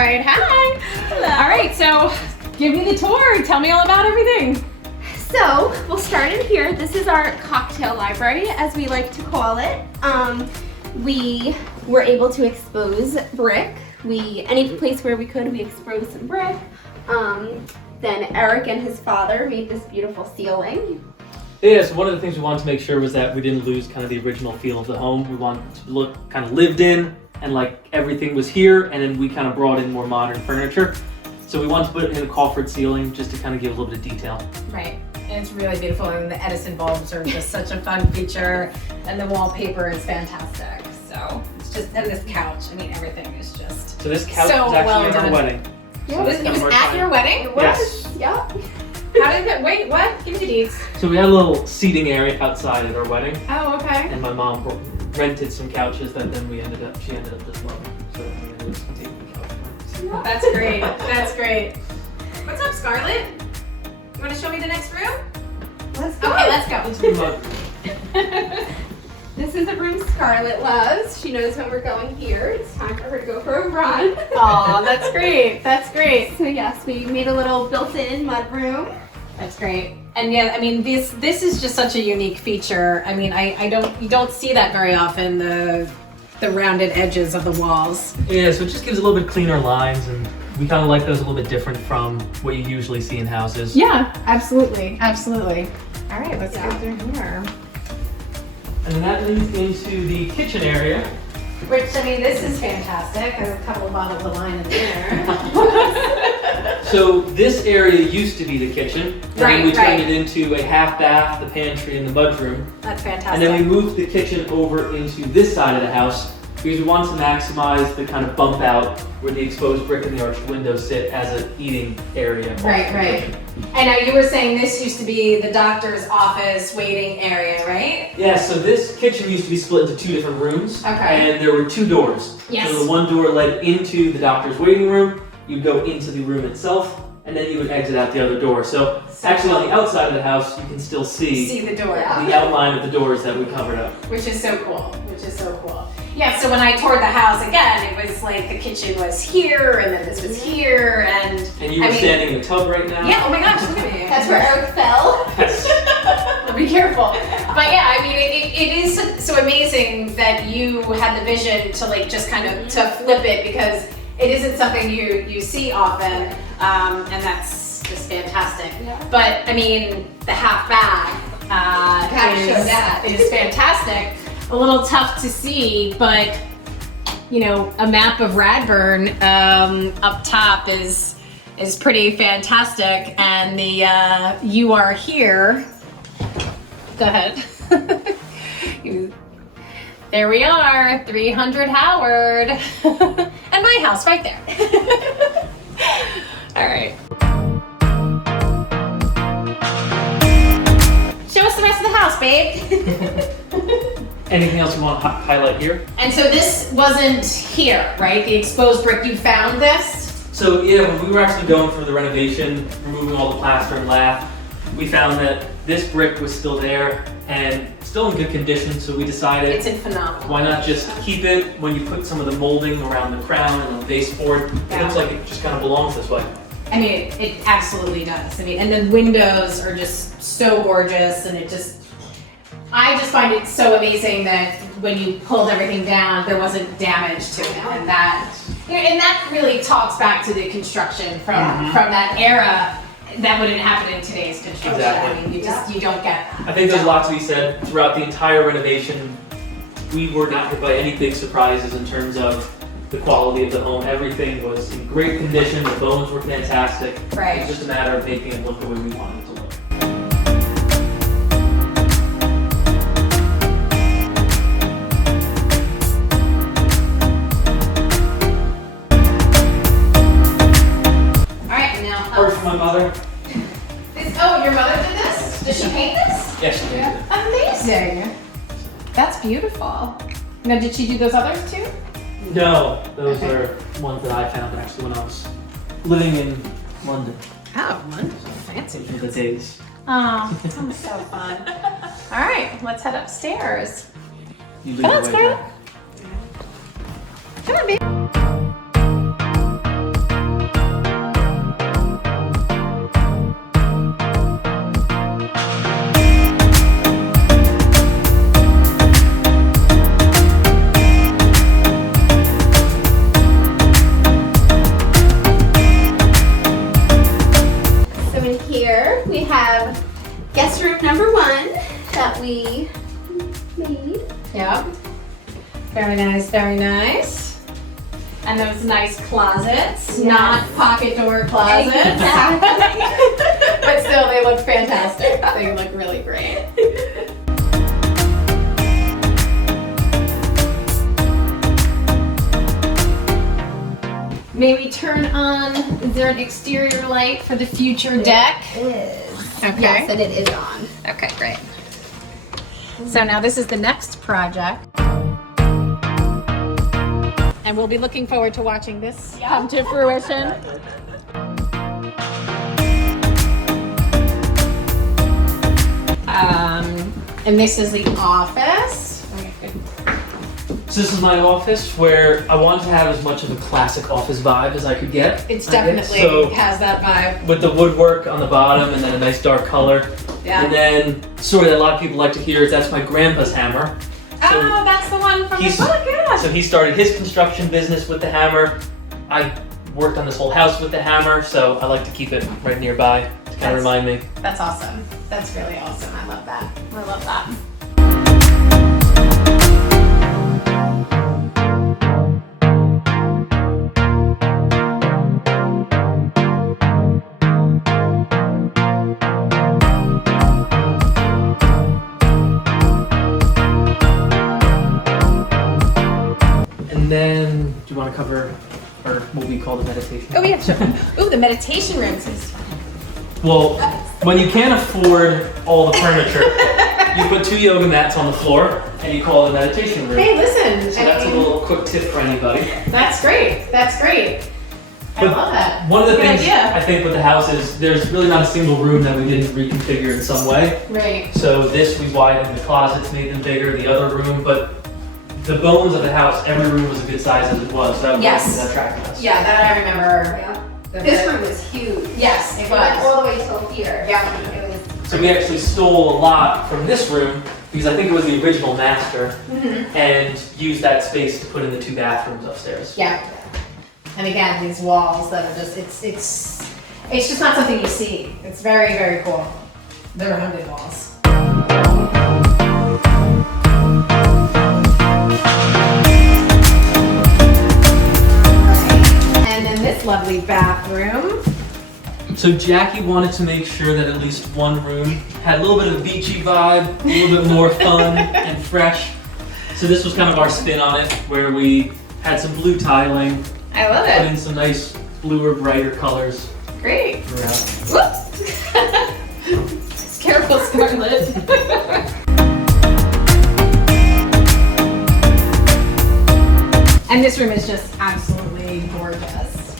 right, hi. Hello. All right, so give me the tour. Tell me all about everything. So we'll start in here. This is our cocktail library, as we like to call it. We were able to expose brick. Any place where we could, we exposed some brick. Then Eric and his father made this beautiful ceiling. Yeah, so one of the things we wanted to make sure was that we didn't lose kind of the original feel of the home. We wanted it to look kind of lived in and like everything was here, and then we kind of brought in more modern furniture. So we wanted to put it in a coffered ceiling just to kind of give a little bit of detail. Right, and it's really beautiful, and the Edison bulbs are just such a fun feature, and the wallpaper is fantastic. So it's just, and this couch, I mean, everything is just So this couch so was actually well at our done. wedding. Yeah, this It kinda was worked at out. your wedding? It Yes. was, yeah. How did it, wait, what? Give me the deeds. So we had a little seating area outside at our wedding, Oh, okay. and my mom rented some couches that then she ended up just loving. So we ended up taking the couch. That's great, that's great. What's up, Scarlett? You want to show me the next room? Let's go. Okay, let's go. Into the mud. This is the room Scarlett loves. She knows when we're going here. It's time for her to go for a run. Aw, that's great, that's great. So yes, we made a little built-in mud room. That's great. And yeah, I mean, this is just such a unique feature. I mean, you don't see that very often, the rounded edges of the walls. Yeah, so it just gives a little bit cleaner lines, and we kind of like those a little bit different from what you usually see in houses. Yeah, absolutely, absolutely. All right, let's go through here. And then that leads into the kitchen area. Which, I mean, this is fantastic. There's a couple of bottles of wine in there. So this area used to be the kitchen, and Right, then we turned right. it into a half bath, the pantry, and the mudroom. That's And fantastic. then we moved the kitchen over into this side of the house because we wanted to maximize the kind of bump out where the exposed brick and the arched windows sit as an eating area. Right, right. And now you were saying this used to be the doctor's office waiting area, right? Yeah, so this kitchen used to be split into two different rooms. Okay. And there were two doors. Yes. So the one door led into the doctor's waiting room, you'd go into the room itself, and then you would exit out the other door. So actually on the outside of the house, you can still see the door. Yeah. the outline of the doors that we covered up. Which is so cool, which is so cool. Yeah, so when I toured the house again, it was like the kitchen was here, and then this was here, and And you were I mean- standing in the tub right now. yeah, oh my gosh, look at me. That's where Eric fell. Yes. Be careful. But yeah, I mean, it is so amazing that you had the vision to like just kind of to flip it, because it isn't something you see often, and that's just fantastic. Yeah. But I mean, the half bath Gotta show that. is fantastic. A little tough to see, but you know, a map of Radburn up top is pretty fantastic, and the you are here. Go ahead. There we are, 300 Howard, and my house right there. All right. Show us the rest of the house, babe. Anything else you want to highlight here? And so this wasn't here, right? The exposed brick, you found this? So yeah, when we were actually going through the renovation, removing all the plaster and lath, we found that this brick was still there and still in good condition, so we decided It's in phenomenal. why not just keep it. When you put some of the molding around the crown and the baseboard, it Yeah. looks like it just kind of belongs this way. I mean, it absolutely does. I mean, and the windows are just so gorgeous, and I just find it so amazing that when you pulled everything down, there wasn't damage to it, and that, you know, and that really talks back to the construction from that era. That wouldn't happen in today's construction. Exactly. I mean, you don't get that. I think there's a lot to be said throughout the entire renovation. We were not hit by any big surprises in terms of the quality of the home. Everything was in great condition. The bones were fantastic. Right. It's just a matter of making it look the way we wanted it to look. All right, and now. First from my mother. Oh, your mother did this? Did she paint this? Yes, she did. Amazing. That's beautiful. Now, did she do those others too? No, those Okay. are ones that I found actually when I was living in London. Oh, wonderful. Fancy. Those were the days. Oh, that was so fun. All right, let's head upstairs. You lead Come the on, way Scarlett. back. Come on, baby. that we made. Yep. Very nice, very nice. And those nice closets, Yes. not pocket door closets. Exactly. But still, they look fantastic. They look really great. Maybe turn on, is there an exterior light for the future deck? It is. Okay. Yes, and it is on. Okay, great. So now this is the next project. And we'll be looking forward to watching this come to fruition. And this is the office. So this is my office where I wanted to have as much of a classic office vibe as I could get. It's I guess. definitely So, has that vibe. with the woodwork on the bottom and then a nice dark color. Yeah. And then, story that a lot of people like to hear is that's my grandpa's hammer. Oh, that's the one from the He's- book, yeah. So he started his construction business with the hammer. I worked on this whole house with the hammer, so I like to keep it right nearby to kind That's- of remind me. That's awesome. That's really awesome. I love that. I love that. And then, do you want to cover or what we call the meditation? Oh, yeah, sure. Ooh, the meditation rooms. Well, when you can't afford all the furniture, you put 2 yoga mats on the floor and you call it a meditation room. Hey, listen. So that's a little quick tip for anybody. That's great. That's great. I But love that. One of the Good things idea. I think with the house is there's really not a single room that we didn't reconfigure in some way. Right. So this, we widened the closets, made them bigger, the other room, but the bones of the house, every room was a good size as it was. So that was Yes. that attracted us. Yeah, that I remember. Yeah. The- This room was huge. Yes, it It went was. all the way till here. Yeah. It was. So we actually stole a lot from this room because I think it was the original master and used that space to put in the 2 bathrooms upstairs. Yeah. And again, these walls that are just, it's just not something you see. It's very, very cool. They're rounded walls. And then this lovely bathroom. So Jackie wanted to make sure that at least one room had a little bit of a beachy vibe, a little bit more fun and fresh. So this was kind of our spin on it, where we had some blue tiling, I love put it. in some nice bluer, brighter colors Great. throughout. Whoops. Careful, Scarlett. And this room is just absolutely gorgeous.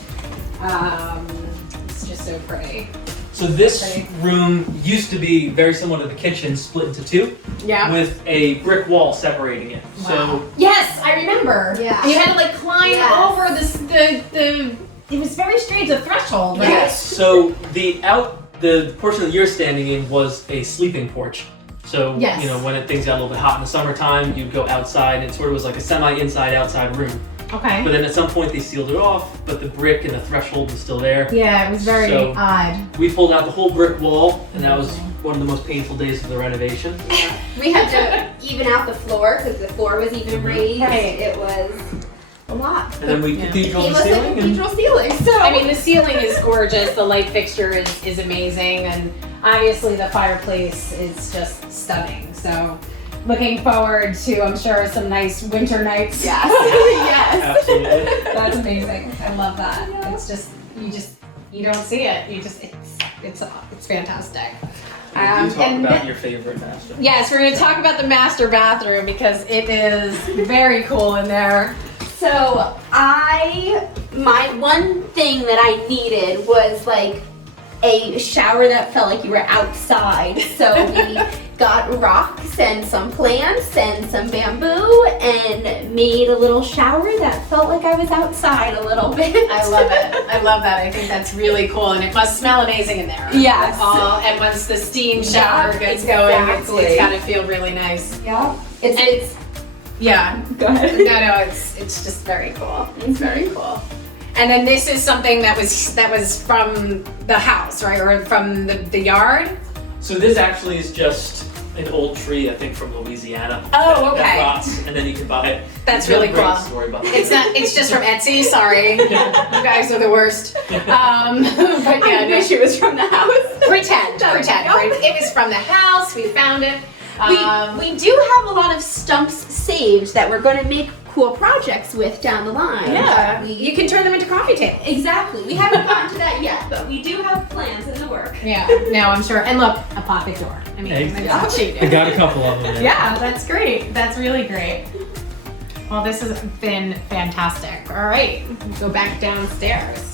It's just so pretty. So this Right. room used to be very similar to the kitchen, split into 2, Yeah. with a brick wall separating it. So Yes, I remember. Yeah. And you had to like climb Yes. over this the. It was very strange. The threshold. Right? yes, so the portion that you're standing in was a sleeping porch. So Yes. you know when things got a little bit hot in the summertime, you'd go outside. It sort of was like a semi-inside outside room. Okay. But then at some point they sealed it off, but the brick and the threshold was still there. Yeah, it was very So- odd. We pulled out the whole brick wall, and that was one of the most painful days of the renovation. We had to even out the floor because the floor was even raised. Right. It was a lot. And then we Yeah. cathedral Came the with a ceiling. And cathedral ceiling. So I mean, the ceiling is gorgeous. The light fixture is amazing, and obviously the fireplace is just stunning. So, looking forward to, I'm sure, some nice winter nights. yes, yes. Absolutely. That's amazing. I love that. It's just you don't see it. It's fantastic. We do talk and about your favorite master. yes, we're going to talk about the master bathroom because it is very cool in there. So my one thing that I needed was like a shower that felt like you were outside. So we got rocks and some plants and some bamboo and made a little shower that felt like I was outside a little bit. I love it. I love that. I think that's really cool, and it must smell amazing in there. Yes. And once the steam shower Yeah, gets going, exactly. it's got to feel really nice. Yeah. It's Yeah. go ahead. No, it's just very cool. It's very cool. And then this is something that was from the house, right, or from the yard. So this actually is just an old tree, I think from Louisiana. Oh, okay. That rots, and then you can buy it. That's It's a really great cool. story behind it. It's not. It's just from Etsy. Sorry, you guys are the worst. But yeah, I wish it was from the house. pretend. Yep. Right? It was from the house. We found it. We do have a lot of stumps saved that we're going to make cool projects with down the line. Yeah, We- you can turn them into coffee tables. Exactly. We haven't gotten to that yet, but we do have plans in the work. Yeah, no, I'm sure. And look, a pocket door. I mean, Exactly. that's what you I do. got a couple of them. Yeah, that's great. That's really great. Well, this has been fantastic. All right, go back downstairs.